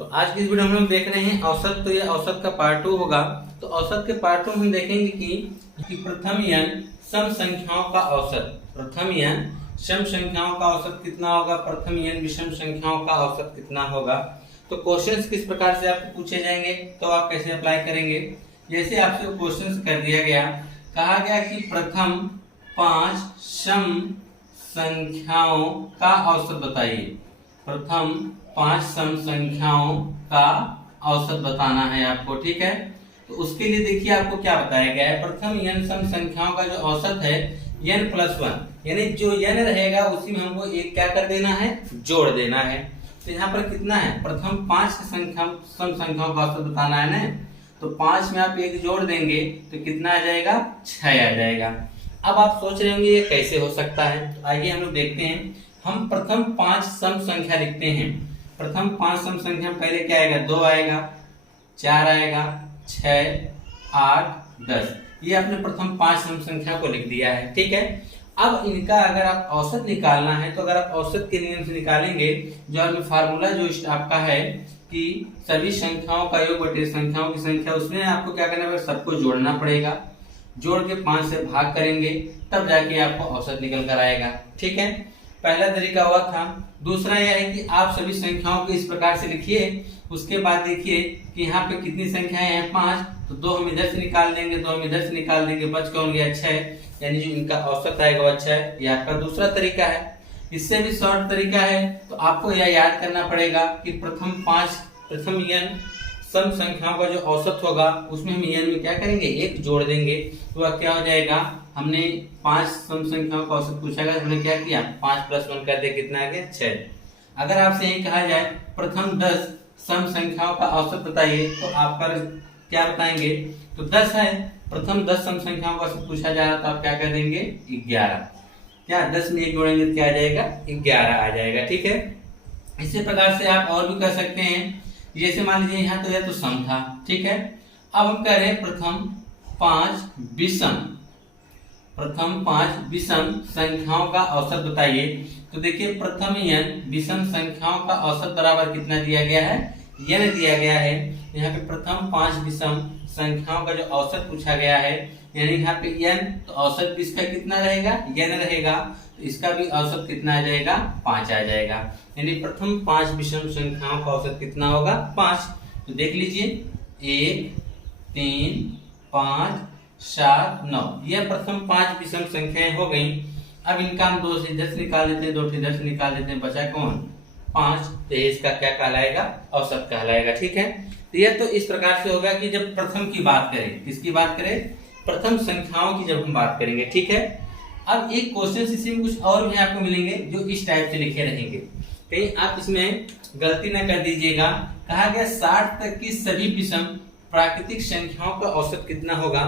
तो आज की इस वीडियो में हम लोग देख रहे हैं औसत। तो ये औसत का पार्ट 2 होगा। तो औसत के पार्ट 2 में हम देखेंगे कि प्रथम n सम संख्याओं का औसत, प्रथम n सम संख्याओं का औसत कितना होगा, प्रथम n विषम संख्याओं का औसत कितना होगा। तो क्वेश्चंस किस प्रकार से आपको पूछे जाएंगे, तो आप कैसे अप्लाई करेंगे। जैसे आपसे क्वेश्चंस कर दिया गया, कहा गया कि प्रथम 5 सम संख्याओं का औसत बताइए। प्रथम 5 सम संख्याओं का औसत बताना है आपको, ठीक है। तो उसके लिए देखिए आपको क्या बताया गया है, प्रथम n सम संख्याओं का जो औसत है n+1, यानी जो n रहेगा उसी में हमको एक क्या कर देना है, जोड़ देना है। तो यहाँ पर कितना है, प्रथम 5 सम संख्याओं का औसत बताना है ना। तो 5 में आप एक जोड़ देंगे तो कितना आ जाएगा, 6 आ जाएगा। अब आप सोच रहे होंगे ये कैसे हो सकता है, तो आइए हम लोग देखते हैं। हम प्रथम 5 सम संख्या लिखते हैं। प्रथम 5 सम संख्या पहले क्या आएगा, 2 आएगा, 4 आएगा, 6, 8, 10। ये आपने प्रथम 5 सम संख्या को लिख दिया है, ठीक है। अब इनका अगर आप औसत निकालना है, तो अगर आप औसत के नियम से निकालेंगे, जो फार्मूला जो आपका है कि सभी संख्याओं का योग बटे संख्याओं की संख्या, उसमें आपको क्या करना पड़ेगा, सबको जोड़ना पड़ेगा। जोड़ के 5 से भाग करेंगे, तब जाके आपको औसत निकल कर आएगा, ठीक है। पहला तरीका हुआ था। दूसरा यह है कि आप सभी संख्याओं को इस प्रकार से लिखिए। उसके बाद देखिए कि यहाँ पे कितनी संख्याएं हैं, 5। तो 2 हम इधर से निकाल देंगे, 2 हम इधर से निकाल देंगे, बच कौन गया, 6। यानी जो इनका औसत आएगा वो अच्छा है। ये आपका दूसरा तरीका है। इससे भी शॉर्ट तरीका है। तो आपको यह याद करना पड़ेगा कि प्रथम n सम संख्याओं का जो औसत होगा उसमें हम n में क्या करेंगे, एक जोड़ देंगे। तो वह क्या हो जाएगा, हमने 5 सम संख्याओं का औसत पूछा गया, हमने क्या किया, 5 + 1 कर दिया, कितना आ गया, 6। अगर आपसे यही कहा जाए प्रथम 10 सम संख्याओं का औसत बताइए, तो आपका क्या बताएंगे, तो 10 है। प्रथम 10 सम संख्याओं का औसत पूछा जा रहा, तो आप क्या कर देंगे, 11। क्या 10 में 1 जोड़ेंगे तो क्या आ जाएगा, 11 आ जाएगा, ठीक है। इसी प्रकार से आप और भी कर सकते हैं। जैसे मान लीजिए यहाँ तो यह तो सम था, ठीक है। अब हम कह रहे हैं प्रथम 5 विषम संख्याओं का औसत बताइए। तो देखिए प्रथम n विषम संख्याओं का औसत बराबर कितना दिया गया है, n दिया गया है। यहाँ पे प्रथम 5 विषम संख्याओं का जो औसत पूछा गया है, यानी यहाँ पे n, तो औसत भी इसका कितना रहेगा, n रहेगा। तो इसका भी औसत कितना आ जाएगा, 5 आ जाएगा। यानी प्रथम 5 विषम संख्याओं का औसत कितना होगा, 5। तो देख लीजिए 1, 3, 5, 7, 9, यह प्रथम 5 विषम संख्याएं हो गई। अब इनका हम 2 से इधर से निकाल देते हैं, 2 से इधर से निकाल देते हैं, बचा कौन, 5। तो इसका क्या कहलाएगा, औसत कहलाएगा, ठीक है। तो यह तो इस प्रकार से होगा कि जब प्रथम की बात करें, किसकी बात करें, प्रथम संख्याओं की जब हम बात करेंगे, ठीक है। अब एक क्वेश्चन इसी में कुछ और भी आपको मिलेंगे जो इस टाइप से लिखे रहेंगे, कहीं आप इसमें गलती न कर दीजिएगा। कहा गया 60 तक की सभी विषम प्राकृतिक संख्याओं का औसत कितना होगा।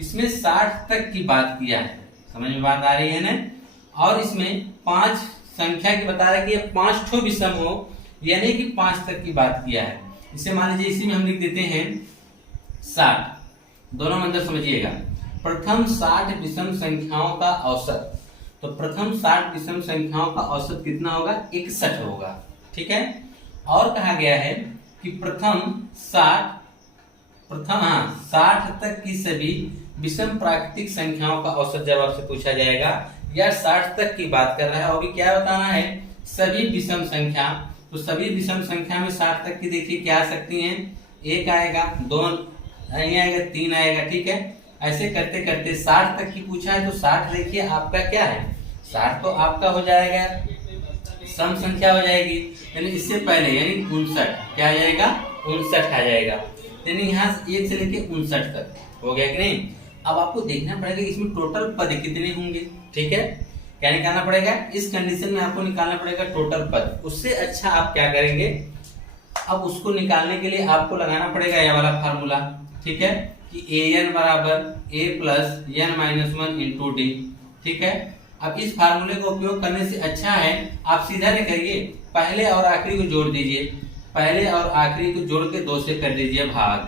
इसमें 60 तक की बात किया है, समझ में बात आ रही है ना। और इसमें 5 संख्या की बता रहा है कि ये 5 ठो विषम हो, यानी कि 5 तक की बात किया है। इसे मान लीजिए इसी में हम लिख देते हैं 60, दोनों अंदर समझिएगा। प्रथम 60 विषम संख्याओं का औसत, तो प्रथम 60 विषम संख्याओं का औसत कितना होगा, 61 होगा, ठीक है। और कहा गया है कि प्रथम 60 तक की सभी विषम प्राकृतिक संख्याओं का औसत जब आपसे पूछा जाएगा, या 60 तक की बात कर रहा है, और भी क्या बताना है, सभी विषम संख्या। तो सभी विषम संख्या में 60 तक की देखिए क्या आ सकती हैं, 1 आएगा, 2 आएगा, 3 आएगा, ठीक है। ऐसे करते करते 60 तक की पूछा है, तो 60 देखिए आपका क्या है, 60 तो आपका हो जाएगा सम संख्या हो जाएगी, यानी इससे पहले, यानी 59, क्या आ जाएगा, 59 आ जाएगा। यानी यहाँ 1 से लेके 59 तक हो गया कि नहीं। अब आपको देखना पड़ेगा इसमें टोटल पद कितने होंगे, ठीक है। क्या निकालना पड़ेगा, इस कंडीशन में आपको निकालना पड़ेगा टोटल पद। उससे अच्छा आप क्या करेंगे, अब उसको निकालने के लिए आपको लगाना पड़ेगा यह वाला फार्मूला, ठीक है, कि an बराबर a + n-1 × d, ठीक है। अब इस फार्मूले का उपयोग करने से अच्छा है आप सीधा नहीं करिए, पहले और आखिरी को जोड़ दीजिए, पहले और आखिरी को जोड़ के 2 से कर दीजिए भाग।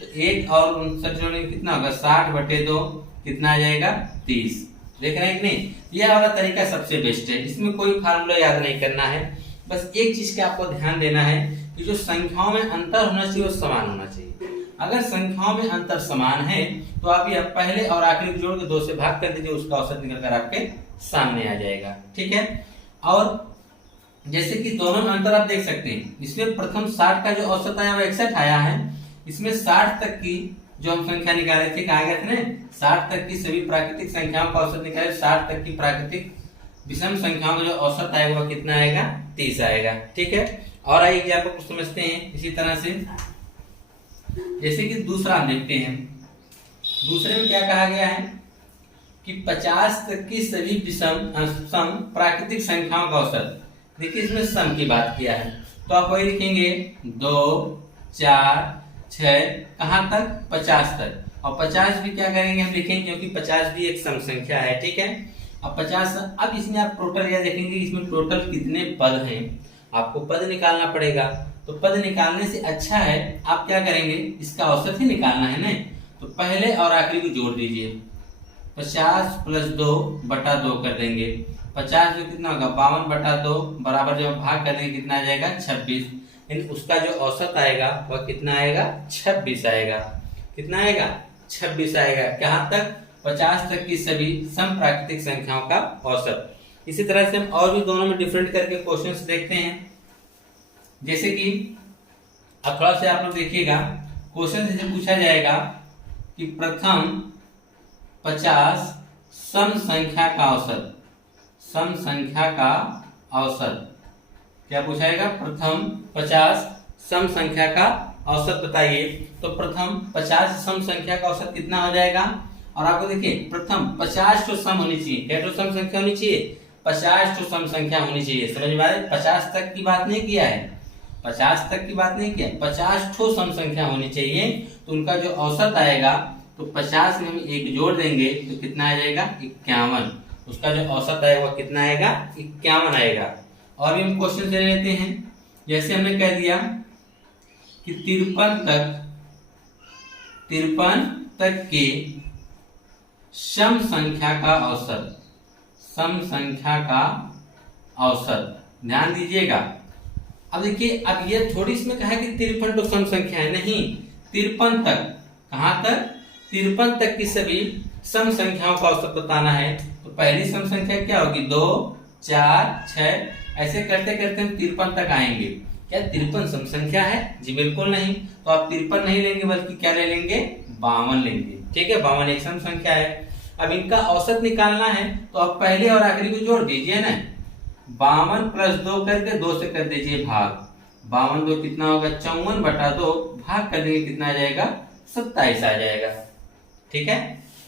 तो 1 और 59 जोड़ने कितना होगा, 60/2, कितना आ जाएगा, 30। देख रहे हैं कि नहीं। यह वाला तरीका सबसे बेस्ट है, इसमें कोई फार्मूला याद नहीं करना है। बस एक चीज का आपको ध्यान देना है कि जो संख्याओं में अंतर होना चाहिए वो समान होना चाहिए। अगर संख्याओं में अंतर समान है तो आप ये पहले और आखिरी को जोड़ के 2 से भाग कर दीजिए, उसका औसत निकल कर आपके सामने आ जाएगा। ठीक है, और जैसे कि दोनों में अंतर आप देख सकते हैं, इसमें प्रथम 60 का जो औसत आया वो 61 आया है। इसमें 60 तक की जो हम संख्या निकाले थे, कहा गया था ना 60 तक की सभी प्राकृतिक संख्याओं का औसत निकाले, 60 तक की प्राकृतिक विषम संख्याओं का जो औसत आएगा वो कितना आएगा, 30 आएगा। ठीक है, और आइए एग्जाम्पल को समझते हैं इसी तरह से। जैसे कि दूसरा हम देखते हैं, दूसरे में क्या कहा गया है कि 50 तक की सभी विषम सम प्राकृतिक संख्याओं का औसत। देखिए इसमें सम की बात किया है, तो आप वही लिखेंगे 2 4 6 कहां तक, 50 तक। और 50 भी क्या करेंगे हम लिखेंगे, क्योंकि 50 भी एक सम संख्या है। ठीक है, अब 50, अब इसमें आप टोटल या देखेंगे इसमें टोटल कितने पद हैं, आपको पद निकालना पड़ेगा। तो पद निकालने से अच्छा है आप क्या करेंगे, इसका औसत ही निकालना है ना, तो पहले और आखिरी को जोड़ दीजिए। 50 प्लस 2 बटा 2 कर देंगे, 50 में कितना होगा 52 बटा 2 बराबर, जब भाग कर देंगे कितना आ जाएगा 26। यानी उसका जो औसत आएगा वह कितना आएगा, 26 आएगा। कितना आएगा, 26 आएगा। कहां तक, 50 तक की सभी सम प्राकृतिक संख्याओं का औसत। इसी तरह से हम और भी दोनों में डिफरेंट करके क्वेश्चंस देखते हैं। जैसे कि अब थोड़ा से आप लोग देखिएगा, क्वेश्चन से पूछा जाएगा कि प्रथम 50 सम संख्या का औसत, सम संख्या का औसत क्या पूछाएगा, प्रथम 50 सम संख्या का औसत बताइए। तो प्रथम 50 सम संख्या का औसत कितना हो जाएगा, और आपको देखिए प्रथम 50 तो सम होनी चाहिए, क्या तो सम संख्या होनी चाहिए, 50 तो सम संख्या होनी चाहिए। समझ में आ रहा है, 50 तक की बात नहीं किया है, 50 तक की बात नहीं किया, 50 ठो सम संख्या होनी चाहिए। तो उनका जो औसत आएगा, तो 50 में हम एक जोड़ देंगे तो कितना आ जाएगा 51। उसका जो औसत आएगा वो कितना आएगा, 51 आएगा। और भी हम क्वेश्चन ले लेते हैं। जैसे हमने कह दिया कि 53 तक के सम संख्या का औसत, सम संख्या का औसत, ध्यान दीजिएगा। अब देखिए, अब ये थोड़ी इसमें कहा है कि 53 तो सम संख्या है, नहीं, 53 तक, कहां तक, 53 तक की सभी सम संख्याओं का औसत बताना है। तो पहली सम संख्या क्या होगी, 2 4 6, ऐसे करते करते हम 53 तक आएंगे। क्या 53 सम संख्या है, जी बिल्कुल नहीं। तो आप 53 नहीं लेंगे, बल्कि क्या ले लेंगे, 52 लेंगे। ठीक है, 52 एक सम संख्या है। अब इनका औसत निकालना है, तो आप पहले और आखिरी को जोड़ दीजिए ना, 52 प्लस 2 करके 2 से कर दीजिए भाग, 52 2 कितना होगा 54 बटा 2, भाग कर देंगे कितना आ जाएगा, 27 आ जाएगा। ठीक है,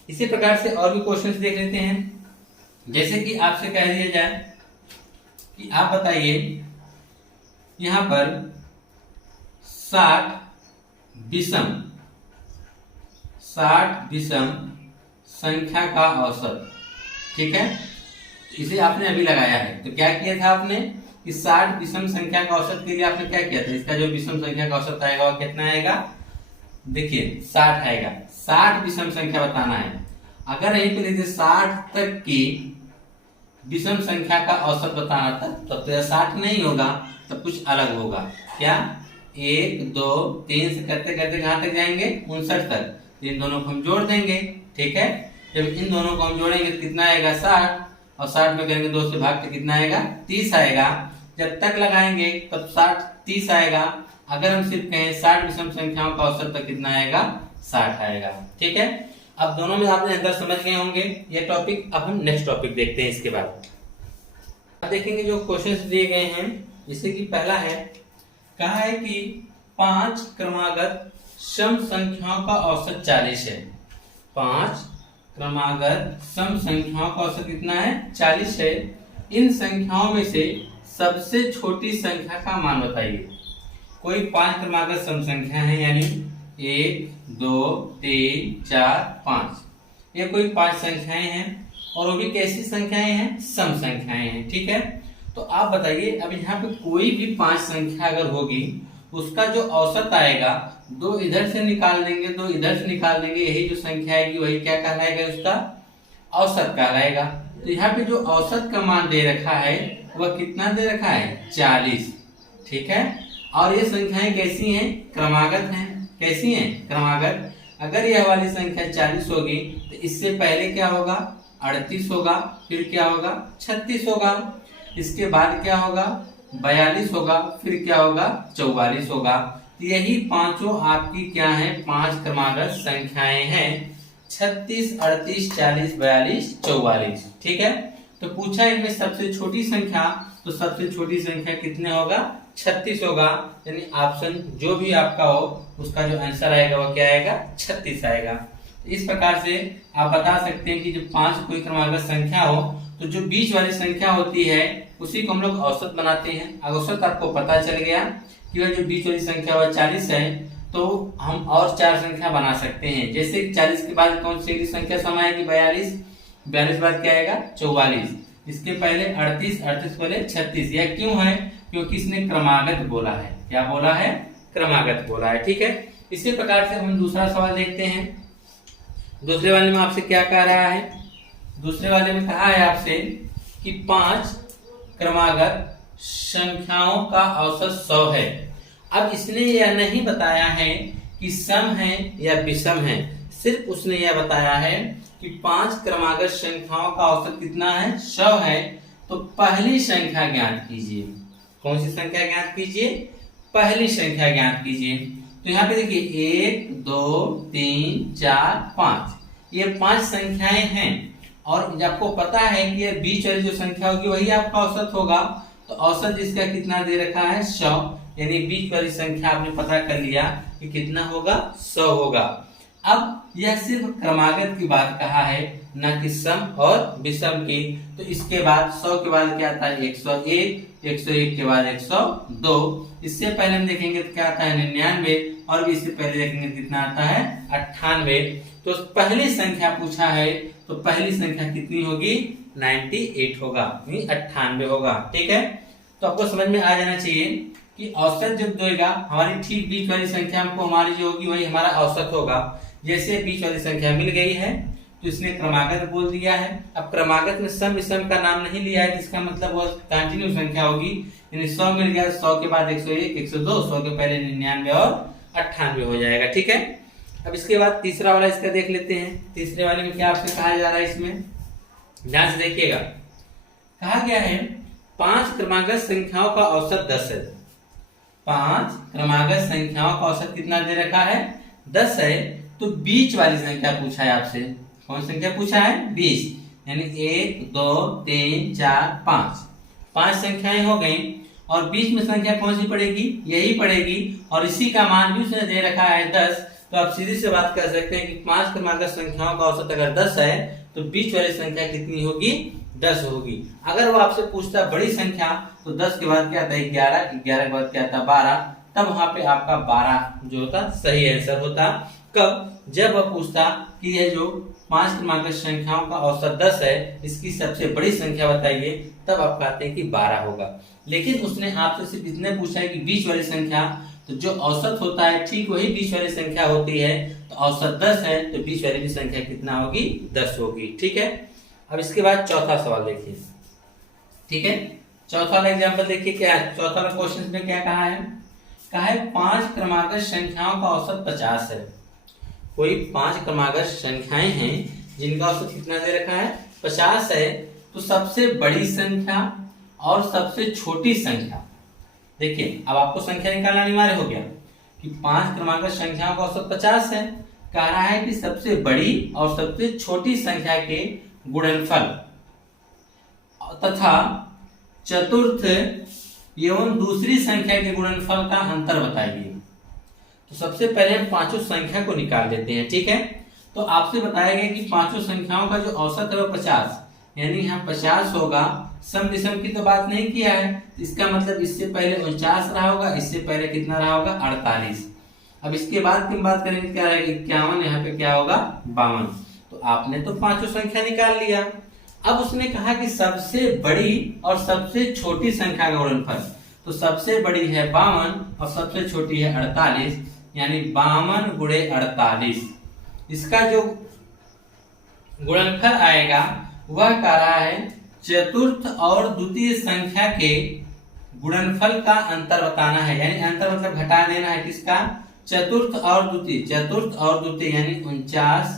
इसी प्रकार से और भी क्वेश्चंस देख लेते हैं। जैसे कि आपसे कह दिया जाए कि आप बताइए यहां पर 60 विषम संख्या का औसत। ठीक है, इसे आपने अभी लगाया है, तो क्या किया था आपने कि 60 विषम संख्या का औसत के लिए आपने क्या किया था, इसका जो विषम संख्या का औसत आएगा वो कितना आएगा, देखिए 60 आएगा। 60 विषम संख्या बताना है। अगर यहीं पे लिखते 60 तक की विषम संख्या का औसत बताना था, तब तो 60 नहीं होगा, तब कुछ अलग होगा। क्या, 1 2 3 से करते करते कहां तक जाएंगे, 59 तक। इन दोनों को हम जोड़ देंगे। ठीक है, जब इन दोनों को हम जोड़ेंगे तो कितना आएगा 60, और 60 में करेंगे 2 से भाग तो कितना आएगा 30 आएगा। जब तक लगाएंगे तब 60 30 आएगा। अगर हम सिर्फ कहें 60 विषम संख्याओं का औसत तो कितना आएगा, 60 आएगा। ठीक है, अब दोनों में आपने अंदर समझ गए होंगे ये टॉपिक। अब हम नेक्स्ट टॉपिक देखते हैं। इसके बाद अब देखेंगे जो क्वेश्चंस दिए गए हैं। जैसे कि पहला है, कहा है कि 5 क्रमागत सम संख्याओं का औसत 40 है। 5 क्रमागत सम संख्याओं का औसत कितना है, 40 है। इन संख्याओं में से सबसे छोटी संख्या का मान बताइए। कोई 5 क्रमागत सम संख्या है, यानी 1 2 3 4 5, ये कोई 5 संख्याएं हैं, और वो भी कैसी संख्याएं हैं, सम संख्याएं हैं। ठीक है, तो आप बताइए, अब यहाँ पे कोई भी 5 संख्या अगर होगी, उसका जो औसत आएगा, 2 इधर से निकाल देंगे 2 इधर से निकाल देंगे, यही जो संख्या आएगी वही क्या कहलाएगा, उसका औसत कहलाएगा। तो यहाँ पे जो औसत का मान दे रखा है वह कितना दे रखा है, 40। ठीक है, और ये संख्याएं कैसी हैं? क्रमागत हैं। कैसी हैं? क्रमागत। अगर यह वाली संख्या 40 होगी तो इससे पहले क्या होगा? 38 होगा, फिर क्या होगा? 36 होगा, इसके बाद क्या होगा? 42 होगा, फिर क्या होगा? 44 होगा। तो यही पांचों आपकी क्या है? 5 क्रमागत संख्याएं हैं, 36, 38, 40, 42, 44। ठीक है। तो पूछा इनमें सबसे छोटी संख्या, तो सबसे छोटी संख्या कितने होगा? 36 होगा। यानी ऑप्शन जो भी आपका हो उसका जो आंसर आएगा वो क्या आएगा? 36 आएगा। तो इस प्रकार से आप बता सकते हैं कि जब 5 कोई क्रमागत संख्या हो तो जो बीच वाली संख्या होती है उसी को हम लोग औसत बनाते हैं। औसत आपको पता चल गया कि वह जो बीच वाली संख्या वह 40 है, तो हम और 4 संख्या बना सकते हैं। जैसे 40 के बाद कौन सी संख्या सम आएगी? 42, 42 बाद क्या आएगा? 44, इसके पहले 38, 38 पहले 36। यह क्यों है? क्योंकि इसने क्रमागत बोला है। क्या बोला है? क्रमागत बोला है। ठीक है। इसी प्रकार से हम दूसरा सवाल देखते हैं। दूसरे वाले में आपसे क्या कह रहा है? दूसरे वाले में कहा है आपसे कि 5 क्रमागत संख्याओं का औसत 100 है। अब इसने यह नहीं बताया है कि सम है या विषम है, सिर्फ उसने यह बताया है कि 5 क्रमागत संख्याओं का औसत कितना है? 100 है। तो पहली संख्या ज्ञात कीजिए। कौन सी संख्या ज्ञात कीजिए? पहली संख्या ज्ञात कीजिए। तो यहाँ पे देखिए 1, 2, 3, 4, 5, ये 5 संख्याएं हैं और आपको पता है कि ये बीच वाली जो संख्या होगी वही आपका औसत होगा। तो औसत इसका कितना दे रखा है? 100। यानी बीच वाली संख्या आपने पता कर लिया कि कितना होगा? 100 होगा। अब यह सिर्फ क्रमागत की बात कहा है, न कि सम और विषम की। तो इसके बाद 100 के बाद क्या आता है? 101, 101 के बाद 102। इससे पहले हम देखेंगे तो क्या आता है? 99। और भी इससे पहले देखेंगे कितना आता है? 98। तो पहली संख्या पूछा है तो पहली संख्या कितनी होगी? 98 होगा, 98 होगा। ठीक है। तो आपको समझ में आ जाना चाहिए कि औसत जब देगा हमारी ठीक बीच वाली संख्या हमको हमारी जो होगी वही हमारा औसत होगा। जैसे बीच वाली संख्या मिल गई है तो इसने क्रमागत बोल दिया है। अब क्रमागत में सम विषम का नाम नहीं लिया है, जिसका मतलब वो कंटिन्यू संख्या होगी। यानी 100 मिल गया, 100 के बाद 101, 102, 100 के पहले 99 और 98 हो जाएगा। ठीक है। अब इसके बाद तीसरा वाला इसका देख लेते हैं। तीसरे वाले में क्या आपसे कहा जा रहा है? इसमें ध्यान से देखिएगा। कहा गया है 5 क्रमागत संख्याओं का औसत 10 है। 5 क्रमागत संख्याओं का औसत कितना दे रखा है? 10 है। तो बीच वाली संख्या पूछा है आपसे। कौन सी संख्या पूछा है? 20। यानी 1, 2, 3, 4, 5, 5 संख्याएं हो गई और बीच में संख्या कौन सी पड़ेगी? यही पड़ेगी। और इसी का मान भी उसने दे रखा है 10। तो आप सीधी से बात कर सकते हैं कि 5 क्रमागत संख्याओं का औसत अगर 10 है तो बीच वाली संख्या कितनी होगी? 10 होगी। अगर वो आपसे पूछता बड़ी संख्या तो 10 के बाद क्या आता है? 11, 11 के बाद क्या आता है? 12। तब वहां पे आपका 12 जो होता सही आंसर होता। कब? जब वह पूछता कि यह जो 5 क्रमागत संख्याओं का औसत 10 है, इसकी सबसे बड़ी संख्या बताइए, तब आप कहते हैं कि 12 होगा। लेकिन उसने आपसे सिर्फ इतने पूछा है कि बीच वाली संख्या, तो जो औसत होता है ठीक वही बीच वाली संख्या होती है। तो औसत 10 है तो बीच वाली भी संख्या कितना होगी? 10 होगी। ठीक है। अब इसके बाद चौथा सवाल देखिए। ठीक है। चौथा वाला एग्जाम्पल देखिए क्या है। चौथा वाला क्वेश्चन में क्या कहा है? कहा है 5 क्रमागत संख्याओं का औसत 50 है। कोई 5 क्रमागत संख्याएं हैं जिनका औसत कितना दे रखा है? 50 है। तो सबसे बड़ी संख्या और सबसे छोटी संख्या, देखिए अब आपको संख्या निकालना अनिवार्य हो गया कि 5 क्रमागत संख्याओं का औसत 50 है। कह रहा है कि सबसे बड़ी और सबसे छोटी संख्या के गुणनफल तथा चतुर्थ एवं दूसरी संख्या के गुणनफल का अंतर बताइए। तो सबसे पहले हम पांचों संख्या को निकाल लेते हैं। ठीक है। तो आपसे बताया गया कि पांचों संख्याओं का जो औसत है वो 50, यानी यहाँ 50 होगा। सम विषम की तो बात नहीं किया है, तो इसका मतलब इससे पहले 49 रहा होगा, इससे पहले कितना रहा होगा? 48। अब इसके बाद की बात करेंगे क्या रहेगा? 51। यहाँ पे क्या होगा? 52। तो आपने तो पांचों संख्या निकाल लिया। अब उसने कहा कि सबसे बड़ी और सबसे छोटी संख्या का गुणनफल, तो सबसे बड़ी है 52 और सबसे छोटी है 48, यानी 52 गुणे 48। इसका जो गुणनफल आएगा वह कह रहा है चतुर्थ और द्वितीय संख्या के गुणनफल का अंतर बताना है, यानी अंतर मतलब घटा देना है किसका, चतुर्थ और द्वितीय यानी 49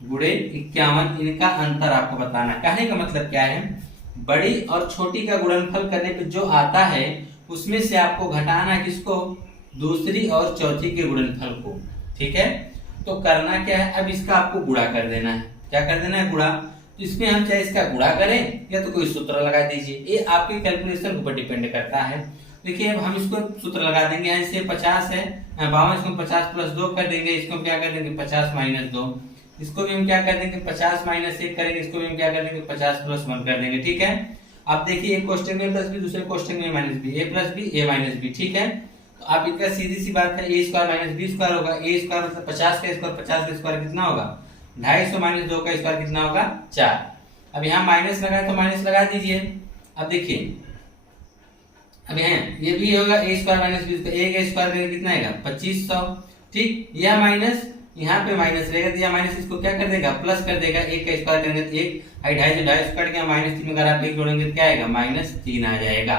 गुणे 51, इनका अंतर आपको बताना। कहने का मतलब क्या है, बड़ी और छोटी का गुणनफल करने पे जो आता है उसमें से आपको घटाना है किसको, दूसरी और चौथी के गुणनफल को। ठीक है, तो करना क्या है, अब इसका आपको गुणा कर देना है। क्या कर देना है, गुणा। तो इसमें हम चाहे इसका गुणा करें या तो कोई सूत्र लगा दीजिए, ये आपके कैलकुलेशन के ऊपर डिपेंड करता है। देखिए अब हम इसको सूत्र लगा देंगे, ऐसे 50 है 52, इसको 50 प्लस 2 कर देंगे, इसको क्या कर देंगे 50 माइनस 2, इसको भी हम क्या कर देंगे 50 माइनस 1 करेंगे, इसको भी हम क्या कर देंगे 50 प्लस 1 कर देंगे। ठीक है, आप देखिए एक क्वेश्चन में प्लस बी, दूसरे क्वेश्चन में माइनस बी, ए प्लस बी ए माइनस बी। ठीक है, तो आप इनका सीधी सी बात है, ए स्क्वायर माइनस बी स्क्वायर होगा, ए स्क्वायर मतलब 50 का स्क्वायर, 50 का स्क्वायर कितना होगा 250 माइनस 2 का स्क्वायर कितना होगा 4। अब यहाँ माइनस लगाए तो माइनस लगा दीजिए। अब देखिए अब यहाँ ये भी होगा ए स्क्वायर माइनस बी स्क्वायर, ए का स्क्वायर करेंगे कितना आएगा 2500। ठीक, यह माइनस यहाँ पे माइनस रहेगा, तो यह माइनस इसको क्या कर देगा प्लस कर देगा, एक का स्क्वायर करेंगे तो एक, 250 कट गया, माइनस 3 अगर आप एक जोड़ेंगे तो क्या आएगा -3 आ जाएगा।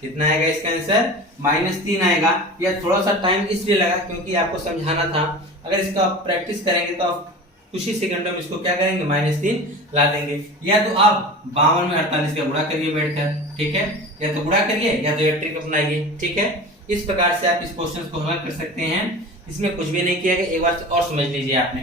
कितना आएगा इसका आंसर -3 आएगा। यह थोड़ा सा टाइम इसलिए लगा क्योंकि आपको समझाना था, अगर इसका आप प्रैक्टिस करेंगे तो आप कुछ ही सेकंडों में इसको क्या करेंगे -3 ला देंगे। या तो आप 52 में 48 का गुणा करिए बैठकर, ठीक है, या तो गुणा करिए या तो एक ट्रिक अपनाइए। ठीक है, इस प्रकार से आप इस क्वेश्चन को हल कर सकते हैं, इसमें कुछ भी नहीं किया गया। एक बार और समझ लीजिए, आपने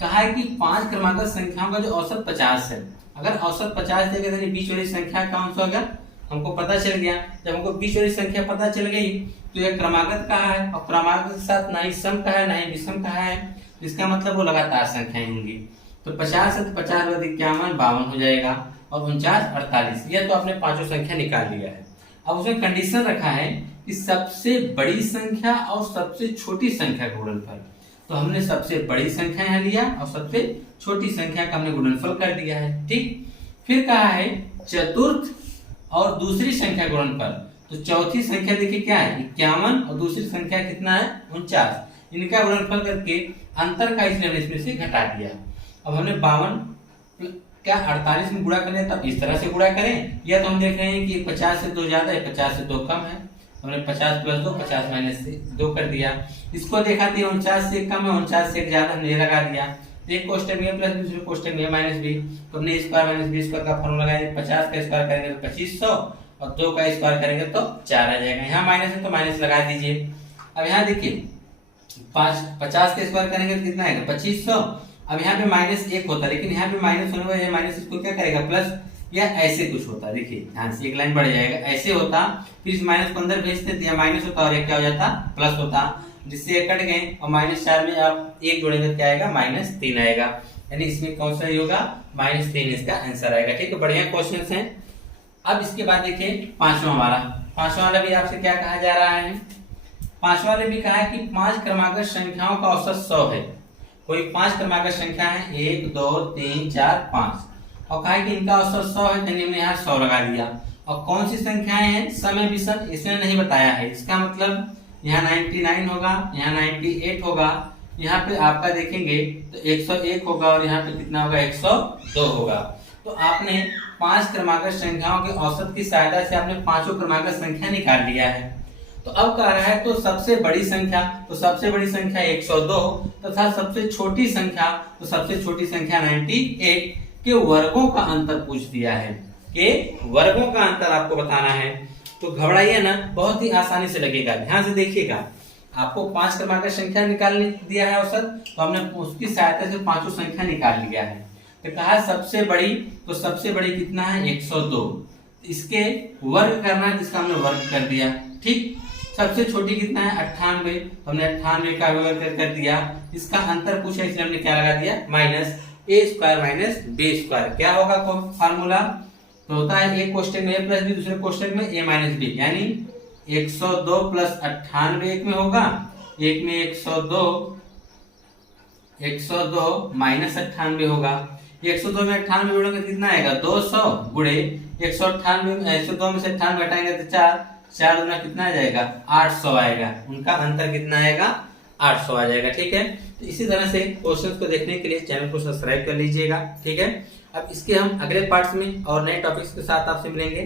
कहा है कि 5 क्रमागत संख्याओं का जो औसत 50 है, अगर औसत 50 देगा तो बीच वाली संख्या कौन सा होगा हमको पता चल गया। जब हमको बीच वाली संख्या पता चल गई तो यह क्रमागत कहा है, और क्रमागत के साथ ना ही सम कहा है ना ही विषम कहा है, इसका मतलब वो लगातार संख्याएं होंगी। तो 50 है तो 50 + 51 52 हो जाएगा, और 49 48, यह तो आपने पांचों संख्या निकाल लिया है। अब उसमें कंडीशन रखा है कि सबसे बड़ी संख्या और सबसे छोटी संख्या का गुणनफल, तो हमने सबसे बड़ी संख्या यहाँ लिया और सबसे छोटी संख्या का हमने गुणनफल कर दिया है। ठीक, फिर कहा है चतुर्थ और दूसरी संख्या गुणनफल, तो चौथी संख्या देखिए क्या है 51 और दूसरी संख्या कितना है 49, इनका गुणनफल करके अंतर का इसने हमने इसमें से घटा दिया। अब हमने 52 क्या 48 में गुणा करें, तब इस तरह से गुणा करें, या तो हम देख रहे हैं कि 50 से 2 ज्यादा है 50 से 2 कम है, हमने 50 + 2 50 - 2 कर दिया। इसको देखा तो 49 से कम है 49 से ज्यादा हमने लगा दिया। एक कोष्टक में प्लस दूसरे कोष्टक में -b, तो हमने स्क्वायर - b स्क्वायर का फॉर्मूला लगाया, 50 का स्क्वायर करेंगे तो 2500 और 2 का स्क्वायर करेंगे तो 4 आ जाएगा। यहाँ माइनस है तो माइनस लगा दीजिए। अब यहाँ देखिए 50 का स्क्वायर करेंगे तो कितना आएगा 2500। अब यहाँ पे -1 होता है, लेकिन यहाँ पे माइनस होने वाला माइनस इसको क्या करेगा प्लस, या ऐसे कुछ होता, देखिए ध्यान से एक लाइन बढ़ जाएगा, ऐसे होता, फिर इस माइनस को अंदर भेजते तो माइनस होता और एक क्या हो जाता प्लस होता, जिससे ये कट गए, और -4 में आप एक जोड़ेंगे क्या आएगा -3 आएगा, यानी इसमें कौन सा होगा -3 इसका आंसर आएगा। ठीक है, बढ़िया क्वेश्चन है। अब इसके बाद देखिए पांचवा वाला भी आपसे क्या कहा जा रहा है, पांचवा वाले भी कहा है कि 5 क्रमागत संख्याओं का औसत 100 है। कोई 5 क्रमागत संख्या है 1 2 3 4 5, और कहा कि इनका औसत 100 है, तो हमने यहाँ 100 लगा दिया। और कौन सी संख्याएं हैं सम है विषम, इसने नहीं बताया है, इसका मतलब यहाँ 99 होगा, यहाँ 98 होगा, यहाँ पे आपका देखेंगे तो 101 होगा, और यहाँ पे कितना होगा 102 होगा। तो आपने 5 क्रमागत संख्याओं के औसत की सहायता से आपने पांचों क्रमागत संख्या निकाल लिया है। तो अब कह रहा है तो सबसे बड़ी संख्या, तो सबसे बड़ी संख्या 102 तथा सबसे छोटी संख्या, तो सबसे छोटी संख्या 98 के वर्गों का अंतर पूछ दिया है, के वर्गों का अंतर आपको बताना है। तो घबराइए ना, बहुत ही आसानी से लगेगा, ध्यान से देखिएगा। आपको 5 क्रमागत संख्या निकालने दिया है औसत, तो हमने उसकी सहायता से पांचों संख्या निकाल लिया है। तो कहा सबसे बड़ी, तो सबसे बड़ी कितना है 102, इसके वर्ग करना है, जिसका हमने वर्ग कर दिया। ठीक, सबसे छोटी कितना है 98, हमने 98 का वर्ग कर दिया। इसका अंतर पूछा इसलिए हमने क्या लगा दिया -a² - b²। क्या होगा फार्मूला, तो होता है एक कोष्टक में a + b, दूसरे कोष्टक में a - b, यानी 102 + 98 एक में होगा, एक में 102 -98 होगा। 102 में 98 जोड़ेंगे कितना आएगा 200 गुणे 198, 102 में से 98 घटाएंगे तो 4 गुना कितना आ जाएगा 800 आएगा। उनका अंतर कितना आएगा 800 आ जाएगा। ठीक है, तो इसी तरह से क्वेश्चंस को देखने के लिए चैनल को सब्सक्राइब कर लीजिएगा। ठीक है, अब इसके हम अगले पार्ट्स में और नए टॉपिक्स के साथ आपसे मिलेंगे।